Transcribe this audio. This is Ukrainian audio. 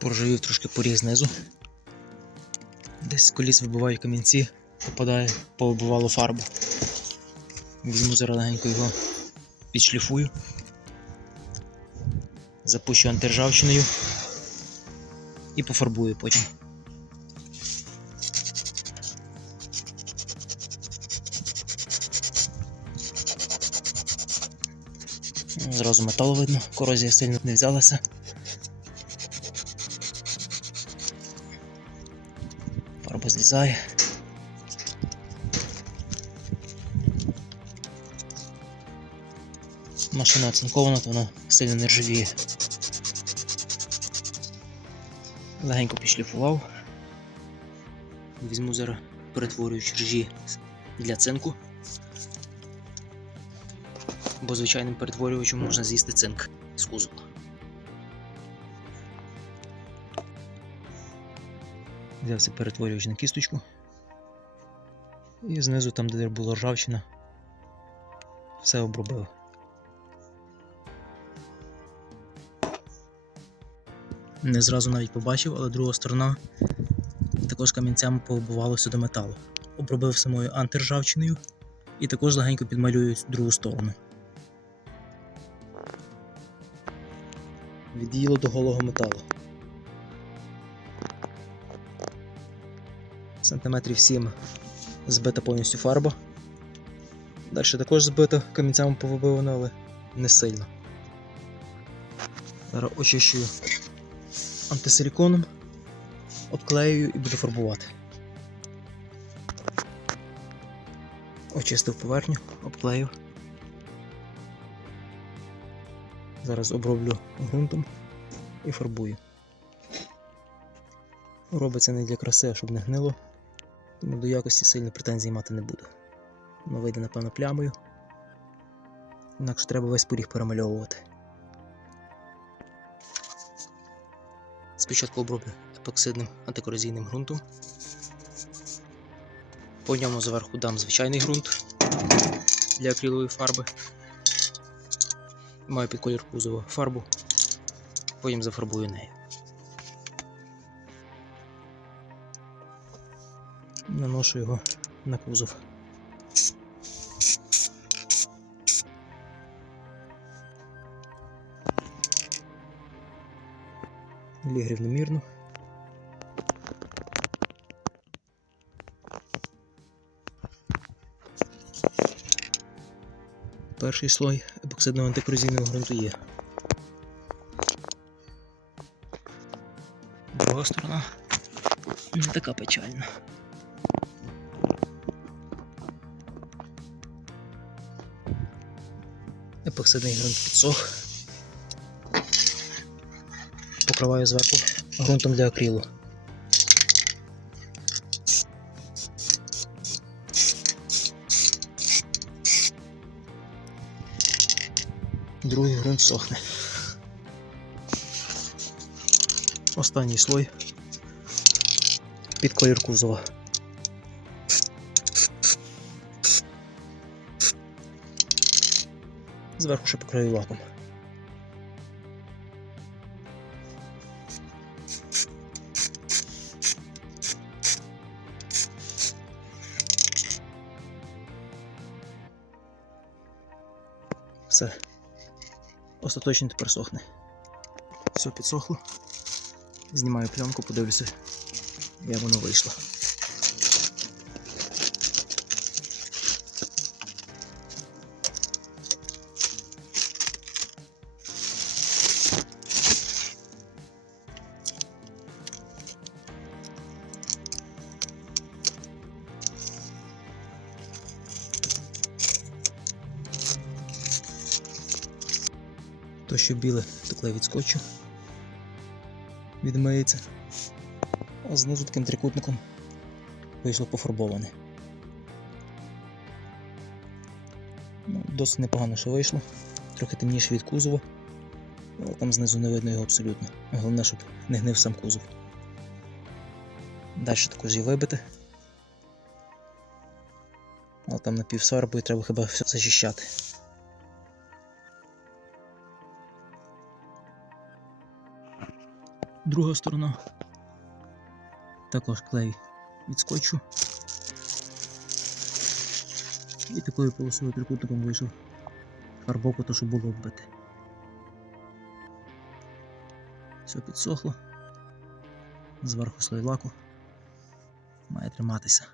Поржавів трошки поріг знизу. Десь з коліс вибивають камінці, попадає, повибивало фарбу. Візьму зараз легенько його підшліфую. Запущу антиржавчиною і пофарбую потім. Зразу метал видно, корозія сильно не взялася. Фарба злізає. Машина оцинкована, то вона сильно не ржавіє. Легенько підшліфував. Візьму зараз перетворюючи ржі для цинку. Бо звичайним перетворювачем можна з'їсти цинк з кузова. Взявся перетворювач на кісточку. І знизу, там, де була ржавчина, все обробив. Не зразу навіть побачив, але друга сторона також камінцями пообувалося до металу. Обробив самою антиржавчиною і також легенько підмалюю другу сторону. Від'їло до голого металу. Сантиметрів 7 збита повністю фарба. Далі також збита камінцями повибивано, але не сильно. Зараз очищую антисиліконом, обклеюю і буду фарбувати. Очистив поверхню, обклею. Зараз оброблю ґрунтом і фарбую. Робиться не для краси, а щоб не гнило, тому до якості сильно претензій мати не буду. Воно вийде, напевно, плямою. Інакше треба весь поріг перемальовувати. Спочатку оброблю епоксидним антикорозійним ґрунтом. По ньому зверху дам звичайний ґрунт для акрилової фарби. Маю під колір кузова фарбу, потім зафарбую нею. Наношу його на кузов. Ліг рівномірно. Перший слой епоксидного антикорозійного ґрунту є. Друга сторона не така печальна. Епоксидний ґрунт підсох. Покриваю зверху ґрунтом для акрилу. Другий ґрунт сохне. Останній слой під колір кузова. Зверху ще покрию лаком. Все. Остаточно тепер сохне. Все підсохло. Знімаю пленку, подивлюся, як воно вийшло. То, що біле, то клей від скотчу відмиється. А знизу таким трикутником вийшло пофарбоване. Ну, досить непогано, що вийшло. Трохи темніше від кузова, але там знизу не видно його абсолютно. Головне, щоб не гнив сам кузов. Далі також є вибите. Але там напівсарбою треба хіба все зачищати. Друга сторона. Також клей відскочу. І такою полосою трикутником вийшов фарбоку, то що було вбите. Все підсохло. Зверху слой лаку. Має триматися.